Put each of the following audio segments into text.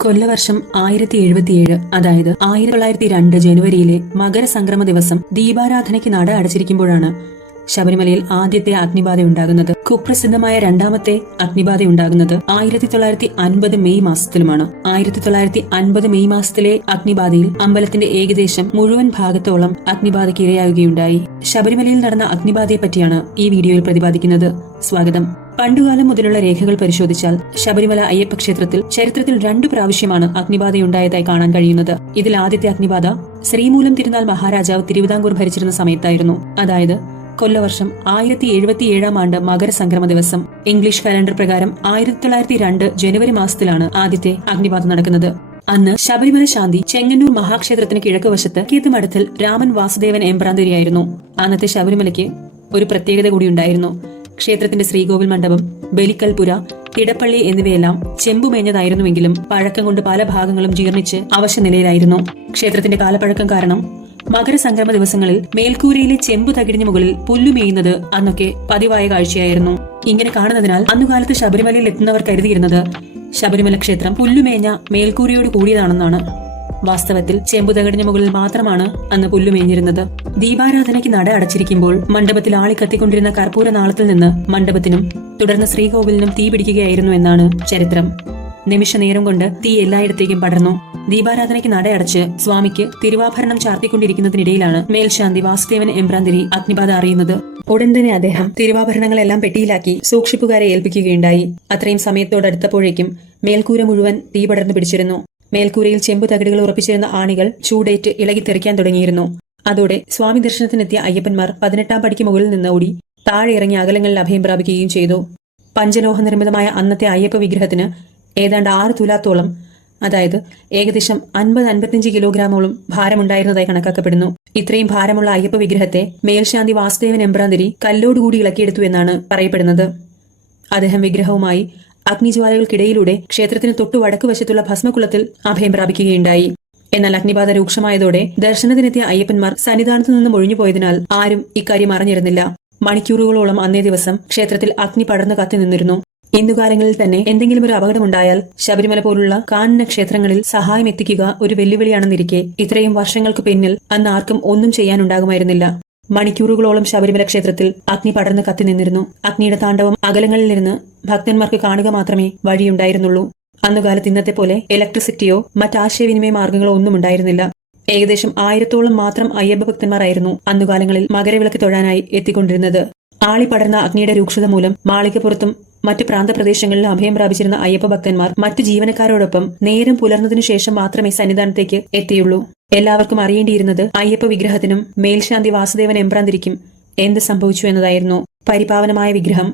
കൊല്ലവർഷം ആയിരത്തി എഴുപത്തിയേഴ് അതായത് ആയിരത്തി തൊള്ളായിരത്തി രണ്ട് ജനുവരിയിലെ മകരസംക്രമ ദിവസം ദീപാരാധനയ്ക്ക് നട അടച്ചിരിക്കുമ്പോഴാണ് ശബരിമലയിൽ ആദ്യത്തെ അഗ്നിബാധയുണ്ടാകുന്നത് കുപ്രസിദ്ധമായ രണ്ടാമത്തെ അഗ്നിബാധയുണ്ടാകുന്നത് ആയിരത്തി തൊള്ളായിരത്തി അൻപത് മെയ് മാസത്തിലുമാണ്. ആയിരത്തി തൊള്ളായിരത്തി അൻപത് മെയ് മാസത്തിലെ അഗ്നിബാധയിൽ അമ്പലത്തിന്റെ ഏകദേശം മുഴുവൻ ഭാഗത്തോളം അഗ്നിബാധയ്ക്ക് ഇരയാകുകയുണ്ടായി ശബരിമലയിൽ നടന്ന അഗ്നിബാധയെ പറ്റിയാണ് ഈ വീഡിയോയിൽ പ്രതിപാദിക്കുന്നത്. സ്വാഗതം. പണ്ടുകാലം മുതലുള്ള രേഖകൾ പരിശോധിച്ചാൽ ശബരിമല അയ്യപ്പ ക്ഷേത്രത്തിൽ ചരിത്രത്തിൽ രണ്ടു പ്രാവശ്യമാണ് അഗ്നിബാധയുണ്ടായതായി കാണാൻ കഴിയുന്നത്. ഇതിൽ ആദ്യത്തെ അഗ്നിബാധ ശ്രീമൂലം തിരുനാൾ മഹാരാജാവ് തിരുവിതാംകൂർ ഭരിച്ചിരുന്ന സമയത്തായിരുന്നു. അതായത് കൊല്ലവർഷം ആയിരത്തി എഴുപത്തി ഏഴാം ആണ്ട് മകരസംക്രമ ദിവസം. ഇംഗ്ലീഷ് കലണ്ടർ പ്രകാരം ആയിരത്തി തൊള്ളായിരത്തി രണ്ട് ജനുവരി മാസത്തിലാണ് ആദ്യത്തെ അഗ്നിബാധ നടക്കുന്നത്. അന്ന് ശബരിമല ശാന്തി ചെങ്ങന്നൂർ മഹാക്ഷേത്രത്തിന് കിഴക്കുവശത്ത് കീത്തുമഠത്തിൽ രാമൻ വാസുദേവൻ എംബ്രാന്തിരിയായിരുന്നു അന്നത്തെ ശബരിമലയ്ക്ക് ഒരു പ്രത്യേകത കൂടിയുണ്ടായിരുന്നു ക്ഷേത്രത്തിന്റെ ശ്രീകോവിൽ മണ്ഡപം ബലിക്കൽപുര തിടപ്പള്ളി എന്നിവയെല്ലാം ചെമ്പുമേഞ്ഞതായിരുന്നുവെങ്കിലും പഴക്കം കൊണ്ട് പല ഭാഗങ്ങളും ജീർണിച്ച് അവശ നിലയിലായിരുന്നു ക്ഷേത്രത്തിന്റെ കാലപ്പഴക്കം കാരണം മകരസംക്രമ ദിവസങ്ങളിൽ മേൽക്കൂരയിലെ ചെമ്പു തകിടിന് മുകളിൽ പുല്ലുമേയുന്നത് അന്നൊക്കെ പതിവായ കാഴ്ചയായിരുന്നു. ഇങ്ങനെ കാണുന്നതിനാൽ അന്നുകാലത്ത് ശബരിമലയിൽ എത്തുന്നവർ കരുതിയിരുന്നത് ശബരിമല ക്ഷേത്രം പുല്ലുമേഞ്ഞ മേൽക്കൂരയോട് കൂടിയതാണെന്നാണ്. വാസ്തവത്തിൽ ചെമ്പുതകടിന് മുകളിൽ മാത്രമാണ് അന്ന് പുല്ലുമേഞ്ഞിരുന്നത് ദീപാരാധനയ്ക്ക് നട അടച്ചിരിക്കുമ്പോൾ മണ്ഡപത്തിൽ ആളി കത്തിക്കൊണ്ടിരുന്ന കർപ്പൂര നാളത്തിൽ നിന്ന് മണ്ഡപത്തിനും തുടർന്ന് ശ്രീകോവിലിനും തീപിടിക്കുകയായിരുന്നു എന്നാണ് ചരിത്രം. നിമിഷ നേരം കൊണ്ട് തീ എല്ലായിടത്തേക്കും പടർന്നു. ദീപാരാധനയ്ക്ക് നടയടച്ച് സ്വാമിക്ക് തിരുവാഭരണം ചാർത്തിക്കൊണ്ടിരിക്കുന്നതിനിടയിലാണ് മേൽശാന്തി വാസുദേവൻ എംബ്രാന്തിരി അഗ്നിബാധ അറിയുന്നത്. ഉടൻ തന്നെ അദ്ദേഹം തിരുവാഭരണങ്ങളെല്ലാം പെട്ടിയിലാക്കി സൂക്ഷിപ്പുകാരെ ഏൽപ്പിക്കുകയുണ്ടായി. അത്രയും സമയത്തോടടുത്തപ്പോഴേക്കും മേൽക്കൂര മുഴുവൻ തീ പടർന്നു പിടിച്ചിരുന്നു. മേൽക്കൂരയിൽ ചെമ്പു തകിടുകൾ ഉറപ്പിച്ചിരുന്ന ആണികൾ ചൂടേറ്റ് ഇളകിത്തെറിക്കാൻ തുടങ്ങിയിരുന്നു. അതോടെ സ്വാമി ദർശനത്തിനെത്തിയ അയ്യപ്പന്മാർ പതിനെട്ടാം പടിക്ക് മുകളിൽ നിന്ന് ഓടി താഴെ ഇറങ്ങി അകലങ്ങളിൽ അഭയം പ്രാപിക്കുകയും ചെയ്തു. പഞ്ചലോഹ നിർമ്മിതമായ അന്നത്തെ അയ്യപ്പ വിഗ്രഹത്തിന് ഏതാണ്ട് ആറ് തുലാത്തോളം അതായത് ഏകദേശം അൻപത് അൻപത്തിയഞ്ച് കിലോഗ്രാമോളം ഭാരമുണ്ടായിരുന്നതായി കണക്കാക്കപ്പെടുന്നു. ഇത്രയും ഭാരമുള്ള അയ്യപ്പ വിഗ്രഹത്തെ മേൽശാന്തി വാസുദേവൻ എമ്പ്രാന്തിരി കല്ലോടുകൂടി ഇളക്കിയെടുത്തു എന്നാണ് പറയപ്പെടുന്നത്. അദ്ദേഹം വിഗ്രഹവുമായി അഗ്നിജ്വാലകൾക്കിടയിലൂടെ ക്ഷേത്രത്തിന് തൊട്ടു വടക്കുവശത്തുള്ള ഭസ്മകുളത്തിൽ അഭയം പ്രാപിക്കുകയുണ്ടായി. എന്നാൽ അഗ്നിബാധ രൂക്ഷമായതോടെ ദർശനത്തിനെത്തിയ അയ്യപ്പന്മാർ സന്നിധാനത്തു നിന്നും ഒഴിഞ്ഞുപോയതിനാൽ ആരും ഇക്കാര്യം അറിഞ്ഞിരുന്നില്ല. മണിക്കൂറുകളോളം അന്നേ ദിവസം ക്ഷേത്രത്തിൽ അഗ്നി പടർന്നു കത്തി നിന്നിരുന്നു. ഇന്നുകാലങ്ങളിൽ തന്നെ എന്തെങ്കിലും ഒരു അപകടമുണ്ടായാൽ ശബരിമല പോലുള്ള കാനന ക്ഷേത്രങ്ങളിൽ സഹായം എത്തിക്കുക ഒരു വെല്ലുവിളിയാണെന്നിരിക്കെ ഇത്രയും വർഷങ്ങൾക്ക് പിന്നിൽ അന്ന് ആർക്കും ഒന്നും ചെയ്യാനുണ്ടാകുമായിരുന്നില്ല. മണിക്കൂറുകളോളം ശബരിമല ക്ഷേത്രത്തിൽ അഗ്നി പടർന്ന് കത്തി നിന്നിരുന്നു. അഗ്നിയുടെ താണ്ഡവം അകലങ്ങളിൽ നിന്ന് ഭക്തന്മാർക്ക് കാണുക മാത്രമേ വഴിയുണ്ടായിരുന്നുള്ളൂ. അന്നുകാലത്ത് ഇന്നത്തെ പോലെ ഇലക്ട്രിസിറ്റിയോ മറ്റാശയവിനിമയ മാർഗങ്ങളോ ഒന്നും ഉണ്ടായിരുന്നില്ല. ഏകദേശം ആയിരത്തോളം മാത്രം അയ്യപ്പ ഭക്തന്മാരായിരുന്നു അന്നുകാലങ്ങളിൽ മകരവിളക്ക് തൊഴാനായി എത്തിക്കൊണ്ടിരുന്നത്. ആളി പടർന്ന അഗ്നിയുടെ രൂക്ഷത മൂലം മാളികപ്പുറത്തും മറ്റ് പ്രാന്തപ്രദേശങ്ങളിൽ അഭയം പ്രാപിച്ചിരുന്ന അയ്യപ്പ ഭക്തന്മാർ മറ്റു ജീവനക്കാരോടൊപ്പം നേരം പുലർന്നതിനു ശേഷം മാത്രമേ സന്നിധാനത്തേക്ക് എത്തിയുള്ളൂ. എല്ലാവർക്കും അറിയേണ്ടിയിരുന്നത് അയ്യപ്പ വിഗ്രഹത്തിനും മേൽശാന്തി വാസുദേവൻ എമ്പ്രാന്തിരിക്കും എന്ത് സംഭവിച്ചു എന്നതായിരുന്നു. പരിപാവനമായ വിഗ്രഹം.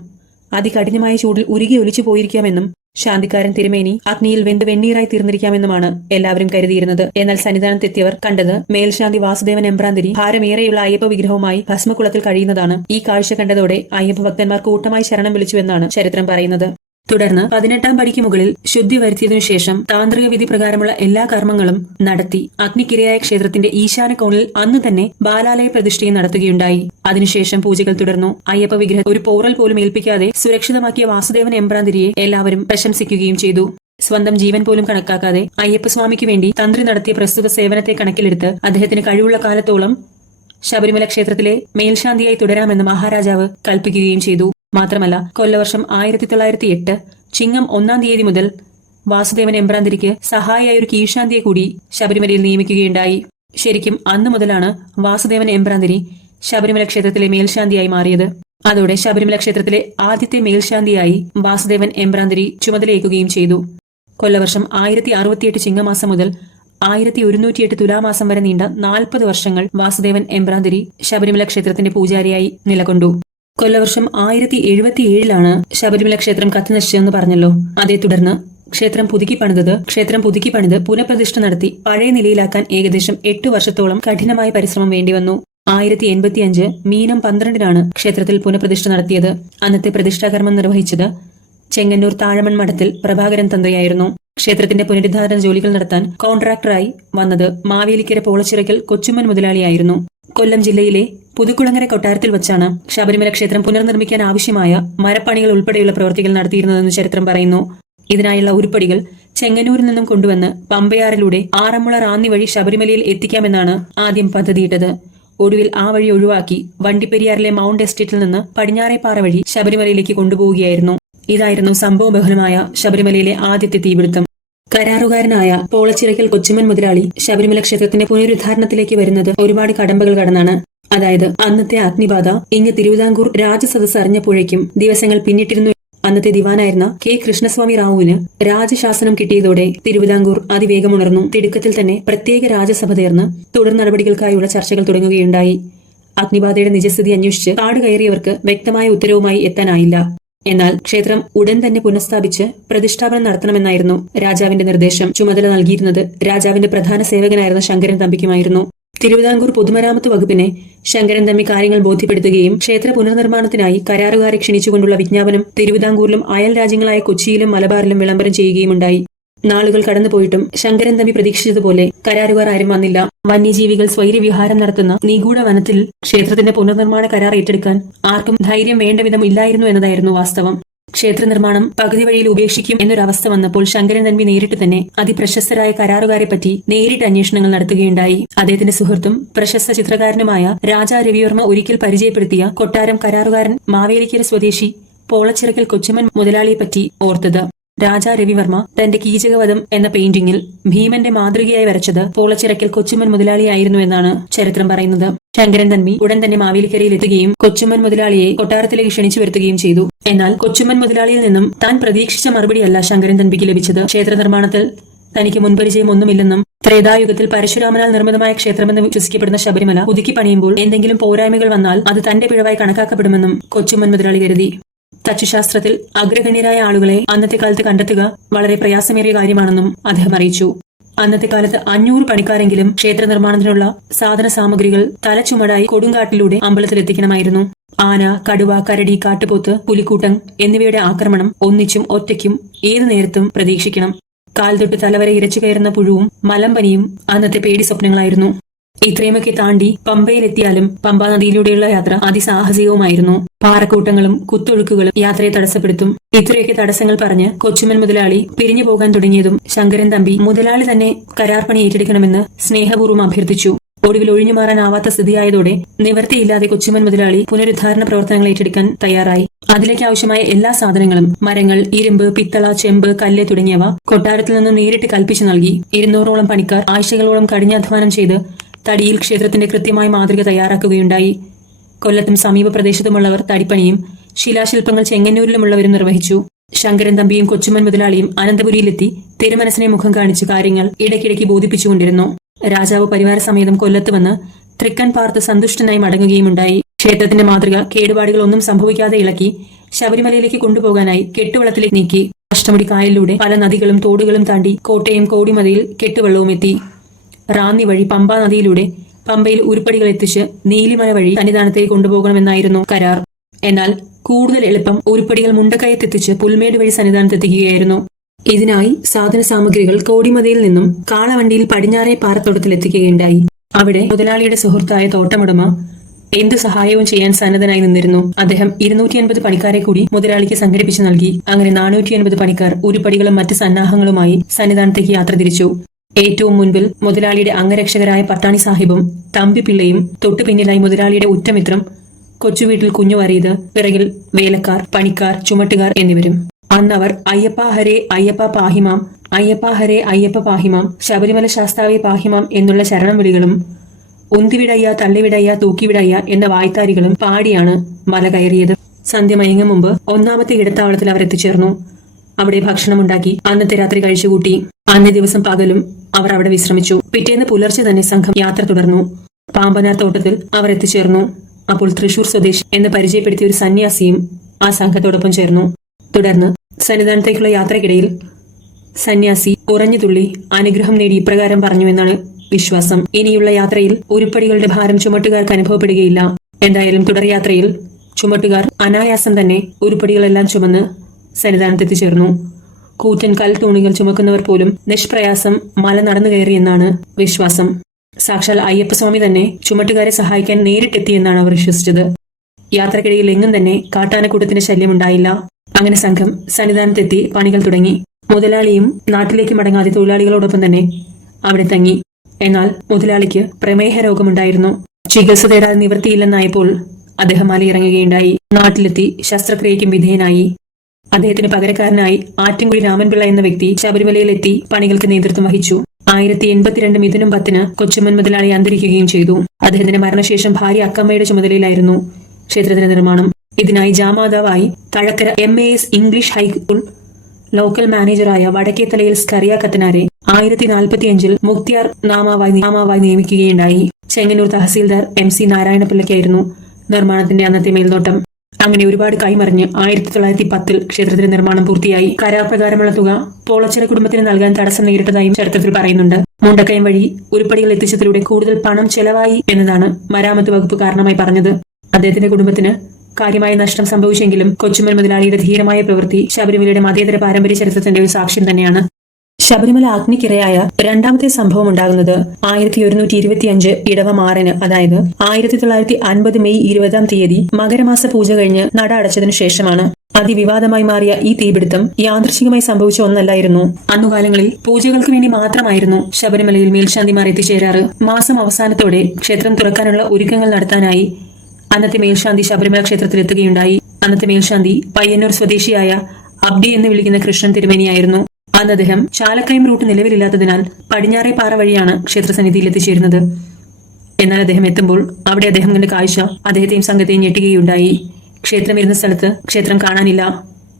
അതികഠിനമായ ചൂടിൽ ഉരുകി ഒലിച്ചു പോയിരിക്കാമെന്നും ശാന്തിക്കാരൻ തിരുമേനി അഗ്നിയിൽ വെന്ത് വെണ്ണീറായി തീർന്നിരിക്കാമെന്നുമാണ് എല്ലാവരും കരുതിയിരുന്നത്. എന്നാൽ സന്നിധാനത്തെത്തിയവർ കണ്ടത് മേൽശാന്തി വാസുദേവൻ എമ്പ്രാന്തിരി ഭാരമേറെയുള്ള അയ്യപ്പ വിഗ്രഹവുമായി ഭസ്മകുളത്തിൽ കഴിയുന്നതാണ്. ഈ കാഴ്ച കണ്ടതോടെ അയ്യപ്പ ഭക്തന്മാർ കൂട്ടമായി ശരണം വിളിച്ചുവെന്നാണ് ചരിത്രം പറയുന്നത്. തുടർന്ന് പതിനെട്ടാം പടിക്ക് മുകളിൽ ശുദ്ധി വരുത്തിയതിനു ശേഷം താന്ത്രിക വിധി പ്രകാരമുള്ള എല്ലാ കർമ്മങ്ങളും നടത്തി. അഗ്നിക്കിരയായ ക്ഷേത്രത്തിന്റെ ഈശാന കോണിൽ അന്ന് തന്നെ ബാലാലയ പ്രതിഷ്ഠയും നടത്തുകയുണ്ടായി. അതിനുശേഷം പൂജകൾ തുടർന്നു. അയ്യപ്പ വിഗ്രഹം ഒരു പോറൽ പോലും ഏൽപ്പിക്കാതെ സുരക്ഷിതമാക്കിയ വാസുദേവൻ എമ്പ്രാന്തിരിയെ എല്ലാവരും പ്രശംസിക്കുകയും ചെയ്തു. സ്വന്തം ജീവൻ പോലും കണക്കാക്കാതെ അയ്യപ്പസ്വാമിക്ക് വേണ്ടി തന്ത്രി നടത്തിയ പ്രസ്തുത സേവനത്തെ കണക്കിലെടുത്ത് അദ്ദേഹത്തിന് കഴിവുള്ള കാലത്തോളം ശബരിമല ക്ഷേത്രത്തിലെ മേൽശാന്തിയായി തുടരാമെന്ന് മഹാരാജാവ് കൽപ്പിക്കുകയും ചെയ്തു. മാത്രമല്ല കൊല്ലവർഷം ആയിരത്തി തൊള്ളായിരത്തി എട്ട് ചിങ്ങം ഒന്നാം തീയതി മുതൽ വാസുദേവൻ എമ്പ്രാന്തിരിക്ക് സഹായിയായ ഒരു കീഴ്ശാന്തിയെ കൂടി ശബരിമലയിൽ നിയമിക്കുകയുണ്ടായി. ശരിക്കും അന്നു മുതലാണ് വാസുദേവൻ എമ്പ്രാന്തിരി ശബരിമല ക്ഷേത്രത്തിലെ മേൽശാന്തിയായി മാറിയത്. അതോടെ ശബരിമല ക്ഷേത്രത്തിലെ ആദ്യത്തെ മേൽശാന്തിയായി വാസുദേവൻ എമ്പ്രാന്തിരി ചുമതലയേൽക്കുകയും ചെയ്തു. കൊല്ലവർഷം ആയിരത്തി അറുപത്തിയെട്ട് ചിങ്ങമാസം മുതൽ ആയിരത്തി ഒരുന്നൂറ്റിയെട്ട് തുലാമാസം വരെ നീണ്ട നാൽപ്പത് വർഷങ്ങൾ വാസുദേവൻ എമ്പ്രാന്തിരി ശബരിമല ക്ഷേത്രത്തിന്റെ പൂജാരിയായി നിലകൊണ്ടു. കൊല്ലവർഷം ആയിരത്തി എഴുപത്തിയേഴിലാണ് ശബരിമല ക്ഷേത്രം കത്തിനശിച്ചതെന്ന് പറഞ്ഞല്ലോ. അതേ തുടർന്ന് ക്ഷേത്രം പുതുക്കി പണിതത് ക്ഷേത്രം പുതുക്കി പണിത് പുനഃപ്രതിഷ്ഠ നടത്തി പഴയ നിലയിലാക്കാൻ ഏകദേശം എട്ടു വർഷത്തോളം കഠിനമായ പരിശ്രമം വേണ്ടിവന്നു. ആയിരത്തി എൺപത്തിയഞ്ച് മീനം പന്ത്രണ്ടിനാണ് ക്ഷേത്രത്തിൽ പുനഃപ്രതിഷ്ഠ നടത്തിയത്. അന്നത്തെ പ്രതിഷ്ഠാകർമ്മം നിർവഹിച്ചത് ചെങ്ങന്നൂർ താഴമൺ മഠത്തിൽ പ്രഭാകരൻ തന്ത്രിയായിരുന്നു. ക്ഷേത്രത്തിന്റെ പുനരുദ്ധാരണ ജോലികൾ നടത്താൻ കോൺട്രാക്ടറായി വന്നത് മാവേലിക്കര പോളച്ചിറക്കൽ കൊച്ചുമ്മൻ മുതലാളിയായിരുന്നു. കൊല്ലം ജില്ലയിലെ പുതുക്കുളങ്ങര കൊട്ടാരത്തിൽ വച്ചാണ് ശബരിമല ക്ഷേത്രം പുനർനിർമ്മിക്കാൻ ആവശ്യമായ മരപ്പണികൾ ഉൾപ്പെടെയുള്ള പ്രവൃത്തികൾ നടത്തിയിരുന്നതെന്ന് ചരിത്രം പറയുന്നു. ഇതിനായുള്ള ഉരുപ്പടികൾ ചെങ്ങന്നൂരിൽ നിന്നും കൊണ്ടുവന്ന് പമ്പയാറിലൂടെ ആറന്മുള റാന്നി വഴി ശബരിമലയിൽ എത്തിക്കാമെന്നാണ് ആദ്യം പദ്ധതിയിട്ടത്. ഒടുവിൽ ആ വഴി ഒഴിവാക്കി വണ്ടിപ്പെരിയാറിലെ മൗണ്ട് എസ്റ്റേറ്റിൽ നിന്ന് പടിഞ്ഞാറേപ്പാറ വഴി ശബരിമലയിലേക്ക് കൊണ്ടുപോവുകയായിരുന്നു. ഇതായിരുന്നു സംഭവബഹുലമായ ശബരിമലയിലെ ആദ്യത്തെ തീപിടുത്തം. കരാറുകാരനായ പോളച്ചിറക്കൽ കൊച്ചുമൻ മുതലാളി ശബരിമല ക്ഷേത്രത്തിന്റെ പുനരുദ്ധാരണത്തിലേക്ക് വരുന്നത് ഒരുപാട് കടമ്പകൾ കടന്നാണ്. അതായത് അന്നത്തെ അഗ്നിബാധ ഇങ്ങ് തിരുവിതാംകൂർ രാജസദസ് അറിഞ്ഞപ്പോഴേക്കും ദിവസങ്ങൾ പിന്നിട്ടിരുന്നു. അന്നത്തെ ദിവാനായിരുന്ന കെ കൃഷ്ണസ്വാമി റാവുവിന് രാജശാസനം കിട്ടിയതോടെ തിരുവിതാംകൂർ അതിവേഗമുണർന്നു തിടുക്കത്തിൽ തന്നെ പ്രത്യേക രാജസഭ തീർന്ന് തുടർ നടപടികൾക്കായുള്ള ചർച്ചകൾ തുടങ്ങുകയുണ്ടായി. അഗ്നിബാധയുടെ നിജസ്ഥിതി അന്വേഷിച്ച് കാട് കയറിയവർക്ക് വ്യക്തമായ ഉത്തരവുമായി എത്താനായില്ല. എന്നാൽ ക്ഷേത്രം ഉടൻ തന്നെ പുനഃസ്ഥാപിച്ച് പ്രതിഷ്ഠാപനം നടത്തണമെന്നായിരുന്നു രാജാവിന്റെ നിർദ്ദേശം. ചുമതല നൽകിയിരുന്നത് രാജാവിന്റെ പ്രധാന സേവകനായിരുന്ന ശങ്കരൻ തമ്പിക്കുമായിരുന്നു. തിരുവിതാംകൂർ പൊതുമരാമത്ത് വകുപ്പിനെ ശങ്കരൻ തമ്പി കാര്യങ്ങൾ ബോധ്യപ്പെടുത്തുകയും ക്ഷേത്ര പുനർനിർമ്മാണത്തിനായി കരാറുകാരെ ക്ഷണിച്ചുകൊണ്ടുള്ള വിജ്ഞാപനം തിരുവിതാംകൂറിലും അയൽ രാജ്യങ്ങളായ കൊച്ചിയിലും മലബാറിലും വിളംബരം ചെയ്യുകയുമുണ്ടായി. നാളുകൾ കടന്നുപോയിട്ടും ശങ്കരൻ തമ്പി പ്രതീക്ഷിച്ചതുപോലെ കരാറുകാർ ആരും വന്നില്ല. വന്യജീവികൾ സ്വൈര്യവിഹാരം നടത്തുന്ന നിഗൂഢ വനത്തിൽ ക്ഷേത്രത്തിന്റെ പുനർനിർമ്മാണ കരാർ ഏറ്റെടുക്കാൻ ആർക്കും ധൈര്യം വേണ്ട വിധം ഇല്ലായിരുന്നു എന്നതായിരുന്നു വാസ്തവം. ക്ഷേത്ര നിർമ്മാണം പകുതി വഴിയിൽ ഉപേക്ഷിക്കും എന്നൊരവസ്ഥ വന്നപ്പോൾ ശങ്കരൻ തമ്പി നേരിട്ട് തന്നെ അതിപ്രശസ്തരായ കരാറുകാരെ പറ്റി നേരിട്ട് അന്വേഷണങ്ങൾ നടത്തുകയുണ്ടായി. അദ്ദേഹത്തിന്റെ സുഹൃത്തും പ്രശസ്ത ചിത്രകാരനുമായ രാജാ രവിവർമ്മ ഒരിക്കൽ പരിചയപ്പെടുത്തിയ കൊട്ടാരം കരാറുകാരൻ മാവേലിക്കര സ്വദേശി പോളച്ചിറക്കൽ കൊച്ചുമൻ മുതലാളിയെപ്പറ്റി ഓർത്തത്. രാജാ രവിവർമ്മ തന്റെ കീചകവധം എന്ന പെയിന്റിംഗിൽ ഭീമന്റെ മാതൃകയായി വരച്ചത് പോളച്ചിറക്കൽ കൊച്ചുമൻ മുതലാളിയായിരുന്നു എന്നാണ് ചരിത്രം പറയുന്നത്. ശങ്കരൻ തന്മി ഉടൻ തന്നെ മാവേലിക്കരയിൽ എത്തുകയും കൊച്ചുമൻ മുതലാളിയെ കൊട്ടാരത്തിലേക്ക് ക്ഷണിച്ചു വരുത്തുകയും ചെയ്തു. എന്നാൽ കൊച്ചുമൻ മുതലാളിയിൽ നിന്നും താൻ പ്രതീക്ഷിച്ച മറുപടിയല്ല ശങ്കരൻ തൻവിക്ക് ലഭിച്ചത്. ക്ഷേത്ര നിർമ്മാണത്തിൽ തനിക്ക് മുൻപരിചയം ഒന്നുമില്ലെന്നും ത്രേതായുഗത്തിൽ പരശുരാമനാൽ നിർമ്മിതമായ ക്ഷേത്രമെന്ന് വിശ്വസിക്കപ്പെടുന്ന ശബരിമല പുതുക്കി പണിയുമ്പോൾ എന്തെങ്കിലും പോരായ്മകൾ വന്നാൽ അത് തന്റെ പിഴവായി കണക്കാക്കപ്പെടുമെന്നും കൊച്ചുമൻ മുതലാളി കരുതി. തച്ചുശാസ്ത്രത്തിൽ അഗ്രഗണ്യരായ ആളുകളെ അന്നത്തെ കാലത്ത് കണ്ടെത്തുക വളരെ പ്രയാസമേറിയ കാര്യമാണെന്നും അദ്ദേഹം അറിയിച്ചു. അന്നത്തെ കാലത്ത് അഞ്ഞൂറ് പണിക്കാരെങ്കിലും ക്ഷേത്ര നിർമ്മാണത്തിനുള്ള സാധന സാമഗ്രികൾ തലച്ചുമടായി കൊടുങ്കാട്ടിലൂടെ അമ്പലത്തിലെത്തിക്കണമായിരുന്നു. ആന കടുവ കരടി കാട്ടുപോത്ത് പുലിക്കൂട്ടം എന്നിവയുടെ ആക്രമണം ഒന്നിച്ചും ഒറ്റയ്ക്കും ഏതു നേരത്തും പ്രതീക്ഷിക്കണം. കാൽ തൊട്ട് തലവരെ ഇരച്ചു കയറുന്ന പുഴുവും മലമ്പനിയും അന്നത്തെ പേടി സ്വപ്നങ്ങളായിരുന്നു. ഇത്രയുമൊക്കെ താണ്ടി പമ്പയിലെത്തിയാലും പമ്പാ നദിയിലൂടെയുള്ള യാത്ര അതിസാഹസികവുമായിരുന്നു. പാറക്കൂട്ടങ്ങളും കുത്തൊഴുക്കുകളും യാത്രയെ തടസ്സപ്പെടുത്തും. ഇത്രയൊക്കെ തടസ്സങ്ങൾ പറഞ്ഞ് കൊച്ചുമൻ മുതലാളി പിരിഞ്ഞു പോകാൻ തുടങ്ങിയതും ശങ്കരൻ തമ്പി മുതലാളി തന്നെ കരാർ പണി ഏറ്റെടുക്കണമെന്ന് സ്നേഹപൂർവം അഭ്യർത്ഥിച്ചു. ഒടുവിൽ ഒഴിഞ്ഞു മാറാനാവാത്ത സ്ഥിതിയായതോടെ നിവർത്തിയില്ലാതെ കൊച്ചുമൻ മുതലാളി പുനരുദ്ധാരണ പ്രവർത്തനങ്ങൾ ഏറ്റെടുക്കാൻ തയ്യാറായി. അതിലേക്ക് ആവശ്യമായ എല്ലാ സാധനങ്ങളും മരങ്ങൾ ഇരുമ്പ് പിത്തള ചെമ്പ് കല്ല് തുടങ്ങിയവ കൊട്ടാരത്തിൽ നിന്ന് നേരിട്ട് കൽപ്പിച്ചു നൽകി. ഇരുന്നൂറോളം പണിക്കാർ ആഴ്ചകളോളം കഠിനാധ്വാനം ചെയ്ത് തടിയിൽ ക്ഷേത്രത്തിന്റെ കൃത്യമായ മാതൃക തയ്യാറാക്കുകയുണ്ടായി. കൊല്ലത്തും സമീപ പ്രദേശത്തുമുള്ളവർ തടിപ്പണിയും ശിലാശില്പങ്ങൾ ചെങ്ങന്നൂരിലുമുള്ളവരും നിർവഹിച്ചു. ശങ്കരൻ തമ്പിയും കൊച്ചുമൻ മുതലാളിയും അനന്തപുരിയിലെത്തി തിരുമനസിനെ മുഖം കാണിച്ച് കാര്യങ്ങൾ ഇടയ്ക്കിടയ്ക്ക് ബോധിപ്പിച്ചുകൊണ്ടിരുന്നു. രാജാവ് പരിവാര സമേതം കൊല്ലത്ത് വന്ന് തൃക്കൻ പാർത്ത് സന്തുഷ്ടനായി മടങ്ങുകയുമുണ്ടായി. ക്ഷേത്രത്തിന്റെ മാതൃക കേടുപാടുകൾ ഒന്നും സംഭവിക്കാതെ ഇളക്കി ശബരിമലയിലേക്ക് കൊണ്ടുപോകാനായി കെട്ടുവള്ളത്തിലേക്ക് നീക്കി. അഷ്ടമുടി കായലിലൂടെ പല നദികളും തോടുകളും താണ്ടി കോട്ടയം കോടിമതയിൽ കെട്ടുവള്ളവും എത്തി റാന്നി വഴി പമ്പാ നദിയിലൂടെ പമ്പയിൽ ഉരുപ്പടികൾ എത്തിച്ച് നീലിമല വഴി സന്നിധാനത്തേക്ക് കൊണ്ടുപോകണമെന്നായിരുന്നു കരാർ. എന്നാൽ കൂടുതൽ എളുപ്പം ഉരുപ്പടികൾ മുണ്ടക്കയത്തെത്തിച്ച് പുൽമേട് വഴി സന്നിധാനത്തെത്തിക്കുകയായിരുന്നു. ഇതിനായി സാധന സാമഗ്രികൾ കോടിമതിയിൽ നിന്നും കാളവണ്ടിയിൽ പടിഞ്ഞാറേ പാറത്തോട്ടത്തിൽ എത്തിക്കുകയുണ്ടായി. അവിടെ മുതലാളിയുടെ സുഹൃത്തായ തോട്ടമുടമ എന്ത് സഹായവും ചെയ്യാൻ സന്നദ്ധനായി നിന്നിരുന്നു. അദ്ദേഹം ഇരുന്നൂറ്റി അൻപത് പണിക്കാരെ കൂടി മുതലാളിക്ക് സംഘടിപ്പിച്ചു നൽകി. അങ്ങനെ നാനൂറ്റി അൻപത് പണിക്കാർ ഉരുപ്പടികളും മറ്റ് സന്നാഹങ്ങളുമായി സന്നിധാനത്തേക്ക് യാത്ര തിരിച്ചു. ഏറ്റവും മുൻപിൽ മുതലാളിയുടെ അംഗരക്ഷകരായ പട്ടാണി സാഹിബും തമ്പി പിള്ളയും തൊട്ടു പിന്നിലായി മുതലാളിയുടെ ഉറ്റമിത്രം കൊച്ചുവീട്ടിൽ കുഞ്ഞു വരയത് പിറകിൽ വേലക്കാർ പണിക്കാർ ചുമട്ടുകാർ എന്നിവരും. അന്നവർ അയ്യപ്പ ഹരേ അയ്യപ്പ പാഹിമാം അയ്യപ്പ ഹരേ അയ്യപ്പ പാഹിമാം ശബരിമല ശാസ്താവെ പാഹിമാം എന്നുള്ള ശരണം വിളികളും ഉന്തിവിടയ്യ തള്ളിവിടയ്യ തൂക്കിവിടയ്യ എന്ന വായ്ത്താരികളും പാടിയാണ് മല കയറിയത്. സന്ധ്യ മയങ്ങും മുമ്പ് ഒന്നാമത്തെ ഇടത്താവളത്തിൽ അവർ എത്തിച്ചേർന്നു അവിടെ ഭക്ഷണമുണ്ടാക്കി അന്നത്തെ രാത്രി കഴിച്ചുകൂട്ടി. അന്നേ ദിവസം പകലും അവർ അവിടെ വിശ്രമിച്ചു. പിറ്റേന്ന് പുലർച്ചെ തന്നെ സംഘം യാത്ര തുടർന്നു. പാമ്പനാർ തോട്ടത്തിൽ അവർ എത്തിച്ചേർന്നു. അപ്പോൾ തൃശൂർ സ്വദേശി എന്ന് പരിചയപ്പെടുത്തിയ ഒരു സന്യാസിയും ആ സംഘത്തോടൊപ്പം ചേർന്നു. തുടർന്ന് സന്നിധാനത്തേക്കുള്ള യാത്രക്കിടയിൽ സന്യാസി ഉറഞ്ഞു തുള്ളി അനുഗ്രഹം നേടി ഇപ്രകാരം പറഞ്ഞുവെന്നാണ് വിശ്വാസം. ഇനിയുള്ള യാത്രയിൽ ഉരുപ്പടികളുടെ ഭാരം ചുമട്ടുകാർക്ക് അനുഭവപ്പെടുകയില്ല. എന്തായാലും തുടർയാത്രയിൽ ചുമട്ടുകാർ അനായാസം തന്നെ ഉരുപ്പടികളെല്ലാം ചുമന്ന് സന്നിധാനത്തെത്തിച്ചേർന്നു. കൂറ്റൻ കൽ തൂണികൾ ചുമക്കുന്നവർ പോലും നിഷ്പ്രയാസം മല നടന്നു കയറിയെന്നാണ് വിശ്വാസം. സാക്ഷാൽ അയ്യപ്പസ്വാമി തന്നെ ചുമട്ടുകാരെ സഹായിക്കാൻ നേരിട്ടെത്തിയെന്നാണ് അവർ വിശ്വസിച്ചത്. യാത്രക്കിടയിൽ എങ്ങും തന്നെ കാട്ടാനക്കൂട്ടത്തിന്റെ ശല്യമുണ്ടായില്ല അങ്ങനെ സംഘം സന്നിധാനത്തെത്തി പണികൾ തുടങ്ങി. മുതലാളിയും നാട്ടിലേക്ക് മടങ്ങാതെ തൊഴിലാളികളോടൊപ്പം തന്നെ അവിടെ തങ്ങി. എന്നാൽ മുതലാളിക്ക് പ്രമേഹ രോഗമുണ്ടായിരുന്നു. ചികിത്സ തേടാതെ നിവൃത്തിയില്ലെന്നായപ്പോൾ അദ്ദേഹം മലയിറങ്ങുകയുണ്ടായി. നാട്ടിലെത്തി ശസ്ത്രക്രിയയ്ക്കും വിധേയനായി. അദ്ദേഹത്തിന് പകരക്കാരനായി ആറ്റിൻകുഴി രാമൻപിള്ള എന്ന വ്യക്തി ശബരിമലയിലെത്തി പണികൾക്ക് നേതൃത്വം വഹിച്ചു. ആയിരത്തി എൺപത്തിരണ്ട് മിഥുനം പത്തിന് കൊച്ചമ്മൻ മുതലാളി അന്തരിക്കുകയും ചെയ്തു. അദ്ദേഹത്തിന്റെ മരണശേഷം ഭാര്യ അക്കമ്മയുടെ ചുമതലയിലായിരുന്നു ക്ഷേത്രത്തിന്റെ നിർമ്മാണം. ഇതിനായി ജാമാതാവായി Thazhakkara M A S English high school local മാനേജറായ വടക്കേത്തലയിൽ സ്കറിയ കത്തനാരെ ആയിരത്തി നാൽപ്പത്തിയഞ്ചിൽ മുക്തിയാർ നാമാവായി നാമാവായി നിയമിക്കുകയുണ്ടായി. ചെങ്ങന്നൂർ തഹസീൽദാർ എം സി നാരായണപിള്ളയ്ക്കായിരുന്നു നിർമ്മാണത്തിന്റെ അന്നത്തെ മേൽനോട്ടം. അങ്ങനെ ഒരുപാട് കൈമറിഞ്ഞ് ആയിരത്തി തൊള്ളായിരത്തി പത്തിൽ ക്ഷേത്രത്തിന്റെ നിർമ്മാണം പൂർത്തിയായി. കരാപ്രകാരമുള്ള തുക പോളച്ചര കുടുംബത്തിന് നൽകാൻ തടസ്സം നേരിട്ടതായും ചരിത്രത്തിൽ പറയുന്നുണ്ട്. മുണ്ടക്കയം വഴി ഉരുപ്പടികൾ എത്തിച്ചതിലൂടെ കൂടുതൽ പണം ചെലവായി എന്നതാണ് മരാമത്ത് വകുപ്പ് കാരണമായി പറഞ്ഞത്. അദ്ദേഹത്തിന്റെ കുടുംബത്തിന് കാര്യമായ നഷ്ടം സംഭവിച്ചെങ്കിലും കൊച്ചുമൽ മുതലാളിയുടെ ധീരമായ പ്രവൃത്തി ശബരിമലയുടെ മതേതര പാരമ്പര്യ ചരിത്രത്തിന്റെ ഒരു സാക്ഷ്യം തന്നെയാണ്. ശബരിമല അഗ്നിക്കിരയായ രണ്ടാമത്തെ സംഭവം ഉണ്ടാകുന്നത് ആയിരത്തി ഒരുന്നൂറ്റി ഇരുപത്തിയഞ്ച് ഇടവ മാറിന് അതായത് ആയിരത്തി തൊള്ളായിരത്തി അൻപത് മെയ് ഇരുപതാം തീയതി മകരമാസ പൂജ കഴിഞ്ഞ് നട അടച്ചതിനു ശേഷമാണ്. അതിവിവാദമായി മാറിയ ഈ തീപിടുത്തം യാദൃശികമായി സംഭവിച്ച ഒന്നല്ലായിരുന്നു. അന്നുകാലങ്ങളിൽ പൂജകൾക്ക് വേണ്ടി മാത്രമായിരുന്നു ശബരിമലയിൽ മേൽശാന്തിമാർ എത്തിച്ചേരാറ്. മാസം അവസാനത്തോടെ ക്ഷേത്രം തുറക്കാനുള്ള ഒരുക്കങ്ങൾ നടത്താനായി അന്നത്തെ മേൽശാന്തി ശബരിമല ക്ഷേത്രത്തിൽ എത്തുകയുണ്ടായി അന്നത്തെ മേൽശാന്തി പയ്യന്നൂർ സ്വദേശിയായ അബ്ഡി എന്ന് വിളിക്കുന്ന കൃഷ്ണൻ തിരുമേനിയായിരുന്നു. അന്ന് അദ്ദേഹം ചാലക്കയം റൂട്ട് നിലവിലില്ലാത്തതിനാൽ പടിഞ്ഞാറേ പാറ വഴിയാണ് ക്ഷേത്രസന്നിധിയിൽ എത്തിച്ചേരുന്നത് എന്നാൽ അദ്ദേഹം എത്തുമ്പോൾ അവിടെ അദ്ദേഹം കണ്ട കാഴ്ച അദ്ദേഹത്തെയും സംഘത്തെയും ഞെട്ടുകയുണ്ടായി. ക്ഷേത്രം ഇരുന്ന സ്ഥലത്ത് ക്ഷേത്രം കാണാനില്ല.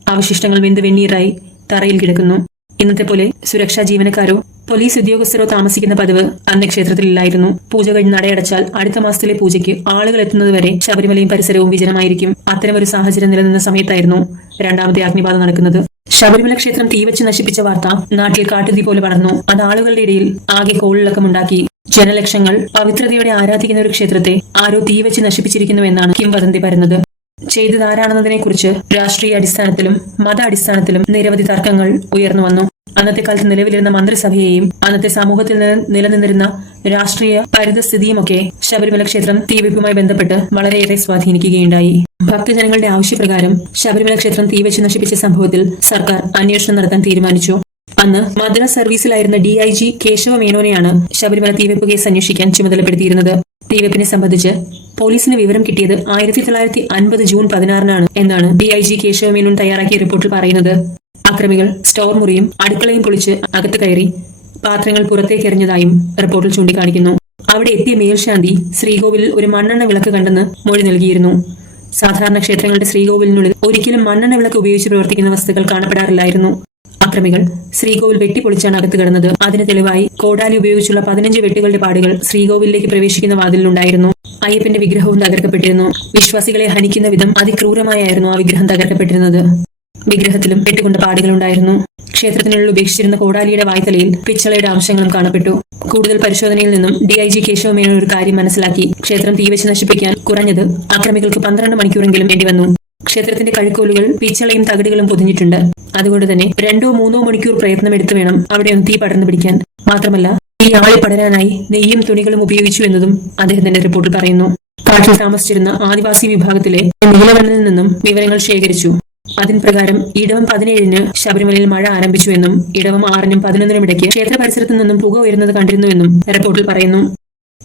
അവശിഷ്ടങ്ങൾ വെന്ത് വെണ്ണീറായി തറയിൽ കിടക്കുന്നു. ഇന്നത്തെ പോലെ സുരക്ഷാ ജീവനക്കാരോ പോലീസ് ഉദ്യോഗസ്ഥരോ താമസിക്കുന്ന പതിവ് അന്ന് ക്ഷേത്രത്തിലില്ലായിരുന്നു. പൂജ കഴിഞ്ഞ് നടയടച്ചാൽ അടുത്ത മാസത്തിലെ പൂജയ്ക്ക് ആളുകൾ എത്തുന്നതുവരെ ശബരിമലയും പരിസരവും വിജനമായിരിക്കും. അത്തരമൊരു സാഹചര്യം നിലനിന്ന സമയത്തായിരുന്നു രണ്ടാമത്തെ അഗ്നിബാധ നടക്കുന്നത്. ശബരിമല ക്ഷേത്രം തീവച്ച് നശിപ്പിച്ച വാർത്ത നാട്ടിൽ കാട്ടുതീ പോലെ പടർന്നു. അത് ആളുകളുടെ ഇടയിൽ ആകെ കോളിളക്കമുണ്ടാക്കി ജനലക്ഷങ്ങൾ പവിത്രതയോടെ ആരാധിക്കുന്ന ഒരു ക്ഷേത്രത്തെ ആരോ തീവച്ച് നശിപ്പിച്ചിരിക്കുന്നു എന്നാണ് കിംവദന്തി പറയുന്നത് ചെയ്തത് ആരാണെന്നതിനെക്കുറിച്ച് രാഷ്ട്രീയ അടിസ്ഥാനത്തിലും മത അടിസ്ഥാനത്തിലും നിരവധി തർക്കങ്ങൾ ഉയർന്നു വന്നു. അന്നത്തെ കാലത്ത് നിലവിലിരുന്ന മന്ത്രിസഭയെയും അന്നത്തെ സമൂഹത്തിൽ നിലനിന്നിരുന്ന രാഷ്ട്രീയ പരിതസ്ഥിതിയുമൊക്കെ ശബരിമല ക്ഷേത്രം തീവെപ്പുമായി ബന്ധപ്പെട്ട് വളരെയേറെ സ്വാധീനിക്കുകയുണ്ടായി. ഭക്തജനങ്ങളുടെ ആവശ്യപ്രകാരം ശബരിമല ക്ഷേത്രം തീവച്ച് നശിപ്പിച്ച സംഭവത്തിൽ സർക്കാർ അന്വേഷണം നടത്താൻ തീരുമാനിച്ചു. അന്ന് മദ്രാസ് സർവീസിലായിരുന്ന ഡി ഐ ജി കേശവ മേനോനെയാണ് ശബരിമല തീവെപ്പ് കേസ് അന്വേഷിക്കാൻ ചുമതലപ്പെടുത്തിയിരുന്നത്. തീവെപ്പിനെ സംബന്ധിച്ച് പോലീസിന് വിവരം കിട്ടിയത് ആയിരത്തി തൊള്ളായിരത്തി അൻപത് ജൂൺ പതിനാറിനാണ് എന്നാണ് D I G Keshava Menon തയ്യാറാക്കിയ റിപ്പോർട്ടിൽ പറയുന്നത്. അക്രമികൾ സ്റ്റോർ മുറിയും അടുക്കളയും പൊളിച്ച് അകത്ത് കയറി പാത്രങ്ങൾ പുറത്തേക്ക് എറിഞ്ഞതായും റിപ്പോർട്ടിൽ ചൂണ്ടിക്കാണിക്കുന്നു. അവിടെ എത്തിയ മേൽശാന്തി ശ്രീകോവിലിൽ ഒരു മണ്ണെണ്ണ വിളക്ക് കണ്ടെന്ന് മൊഴി നൽകിയിരുന്നു. സാധാരണ ക്ഷേത്രങ്ങളുടെ ശ്രീകോവിലിനുള്ളിൽ ഒരിക്കലും മണ്ണെണ്ണ വിളക്ക് ഉപയോഗിച്ച് പ്രവർത്തിക്കുന്ന വസ്തുക്കൾ കാണപ്പെടാറില്ലായിരുന്നു. അക്രമികൾ ശ്രീകോവിൽ വെട്ടിപ്പൊളിച്ചാണ് അകത്ത് കിടന്നത്. അതിന് തെളിവായി കോടാലി ഉപയോഗിച്ചുള്ള പതിനഞ്ച് വെട്ടുകളുടെ പാടുകൾ ശ്രീകോവിലേക്ക് പ്രവേശിക്കുന്ന വാതിലിലുണ്ടായിരുന്നു. അയ്യപ്പന്റെ വിഗ്രഹവും തകർക്കപ്പെട്ടിരുന്നു. വിശ്വാസികളെ ഹനിക്കുന്ന വിധം അതിക്രൂരമായായിരുന്നു ആ വിഗ്രഹം തകർക്കപ്പെട്ടിരുന്നത്. വിഗ്രഹത്തിലും വെട്ടുകൊണ്ട പാടുകളുണ്ടായിരുന്നു. ക്ഷേത്രത്തിനുള്ളിൽ ഉപേക്ഷിച്ചിരുന്ന കോടാലിയുടെ വായ്ത്തലയിൽ പിച്ചളയുടെ അംശങ്ങളും കാണപ്പെട്ടു. കൂടുതൽ പരിശോധനയിൽ നിന്നും D I G Keshava Menon ഒരു കാര്യം മനസ്സിലാക്കി ക്ഷേത്രം തീവച്ച് നശിപ്പിക്കാൻ കുറഞ്ഞത് അക്രമികൾക്ക് പന്ത്രണ്ട് മണിക്കൂറെങ്കിലും വേണ്ടിവന്നു. ക്ഷേത്രത്തിന്റെ കഴുക്കോലുകൾ പിച്ചളയും തകിടുകളും പൊതിഞ്ഞിട്ടുണ്ട്. അതുകൊണ്ട് തന്നെ രണ്ടോ മൂന്നോ മണിക്കൂർ പ്രയത്നം എടുത്തു വേണം അവിടെ ഒന്ന് തീ പടർന്നു പിടിക്കാൻ. മാത്രമല്ല ഈ ആളി പടരാനായി നെയ്യും തുണികളും ഉപയോഗിച്ചു എന്നതും അദ്ദേഹത്തിന്റെ റിപ്പോർട്ടിൽ പറയുന്നു. കാട്ടിൽ താമസിച്ചിരുന്ന ആദിവാസി വിഭാഗത്തിലെ നീലവനിൽ നിന്നും വിവരങ്ങൾ ശേഖരിച്ചു. അതിൻ പ്രകാരം ഇടവം പതിനേഴിന് ശബരിമലയിൽ മഴ ആരംഭിച്ചുവെന്നും ഇടവം ആറിനും പതിനൊന്നിനും ഇടയ്ക്ക് ക്ഷേത്ര പരിസരത്തു നിന്നും പുക ഉയരുന്നത് കണ്ടിരുന്നുവെന്നും റിപ്പോർട്ടിൽ പറയുന്നു.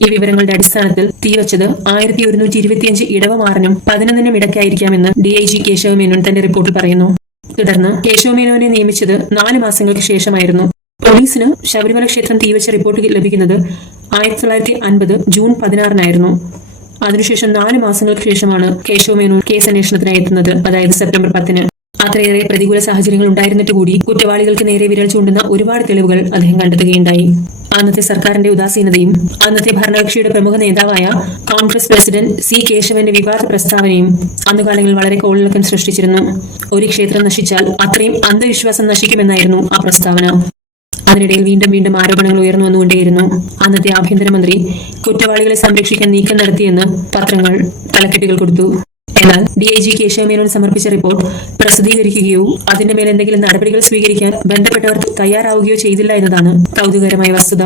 ഈ വിവരങ്ങളുടെ അടിസ്ഥാനത്തിൽ തീവച്ചത് ആയിരത്തി ഒരുന്നൂറ്റി ഇരുപത്തിയഞ്ച് ഇടവമാറിനും പതിനൊന്നിനും ഇടയ്ക്കായിരിക്കാമെന്ന് D I G Keshava Menon തന്റെ റിപ്പോർട്ടിൽ പറയുന്നു. തുടർന്ന് കേശവ മേനോനെ നിയമിച്ചത് നാല് മാസങ്ങൾക്ക് ശേഷമായിരുന്നു. പോലീസിന് ശബരിമല ക്ഷേത്രം തീവച്ച റിപ്പോർട്ട് ലഭിക്കുന്നത് ആയിരത്തി തൊള്ളായിരത്തി അൻപത് ജൂൺ പതിനാറിനായിരുന്നു. അതിനുശേഷം നാല് മാസങ്ങൾക്ക് ശേഷമാണ് കേശവ മേനോൻ കേസ് അന്വേഷണത്തിനായി എത്തുന്നത്. അതായത് സെപ്റ്റംബർ പത്തിന്. അത്രയേറെ പ്രതികൂല സാഹചര്യങ്ങൾ ഉണ്ടായിരുന്നിട്ട് കൂടി കുറ്റവാളികൾക്ക് നേരെ വിരൽ ചൂണ്ടുന്ന ഒരുപാട് തെളിവുകൾ അദ്ദേഹം കണ്ടെത്തുകയുണ്ടായി. അന്നത്തെ സർക്കാരിന്റെ ഉദാസീനതയും അന്നത്തെ ഭരണകക്ഷിയുടെ പ്രമുഖ നേതാവായ കോൺഗ്രസ് പ്രസിഡന്റ് സി കേശവന്റെ വിവാദ പ്രസ്താവനയും അന്നുകാലങ്ങളിൽ വളരെ കോളിളക്കം സൃഷ്ടിച്ചിരുന്നു. ഒരു ക്ഷേത്രം നശിച്ചാൽ അത്രയും അന്ധവിശ്വാസം നശിക്കുമെന്നായിരുന്നു ആ പ്രസ്താവന. അതിനിടയിൽ വീണ്ടും വീണ്ടും ആരോപണങ്ങൾ ഉയർന്നു വന്നുകൊണ്ടേയിരുന്നു. അന്നത്തെ ആഭ്യന്തരമന്ത്രി കുറ്റവാളികളെ സംരക്ഷിക്കാൻ നീക്കം നടത്തിയെന്ന് പത്രങ്ങൾ തലക്കെട്ടുകൾ കൊടുത്തു. എന്നാൽ D I G Keshava Menon സമർപ്പിച്ച റിപ്പോർട്ട് പ്രസിദ്ധീകരിക്കുകയോ അതിന്റെ മേൽ എന്തെങ്കിലും നടപടികൾ സ്വീകരിക്കാൻ ബന്ധപ്പെട്ടവർ തയ്യാറാവുകയോ ചെയ്തില്ല എന്നതാണ് കൗതുകരമായ വസ്തുത.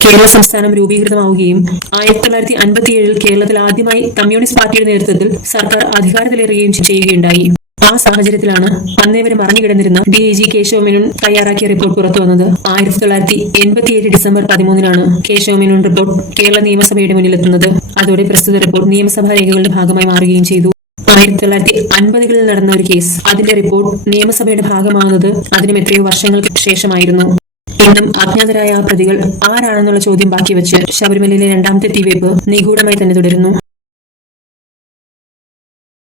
കേരള സംസ്ഥാനം രൂപീകൃതമാവുകയും ആയിരത്തി തൊള്ളായിരത്തി അൻപത്തിയേഴിൽ കേരളത്തിൽ ആദ്യമായി കമ്മ്യൂണിസ്റ്റ് പാർട്ടിയുടെ നേതൃത്വത്തിൽ സർക്കാർ അധികാരത്തിലേറുകയും ചെയ്യുകയുണ്ടായി. ആ സാഹചര്യത്തിലാണ് അന്നേ വരെ മറിഞ്ഞുകിടന്നിരുന്ന D I G Keshava Menon തയ്യാറാക്കിയ റിപ്പോർട്ട് പുറത്തു വന്നത്. ആയിരത്തി തൊള്ളായിരത്തി എൺപത്തിയേഴ് ഡിസംബർ പതിമൂന്നിനാണ് കേശവ മേനോൻ റിപ്പോർട്ട് കേരള നിയമസഭയുടെ മുന്നിലെത്തുന്നത്. അതോടെ പ്രസ്തുത റിപ്പോർട്ട് നിയമസഭാ രേഖകളുടെ ഭാഗമായി മാറുകയും ചെയ്തു. ആയിരത്തി തൊള്ളായിരത്തി അൻപതുകളിൽ നടന്ന ഒരു കേസ് അതിന്റെ റിപ്പോർട്ട് നിയമസഭയുടെ ഭാഗമാകുന്നത് അതിനും എത്രയോ വർഷങ്ങൾക്ക് ശേഷമായിരുന്നു. ഇന്നും അജ്ഞാതരായ ആ പ്രതികൾ ആരാണെന്നുള്ള ചോദ്യം ബാക്കി വെച്ച് ശബരിമലയിലെ രണ്ടാമത്തെ തീവെപ്പ് നിഗൂഢമായി തന്നെ തുടരുന്നു.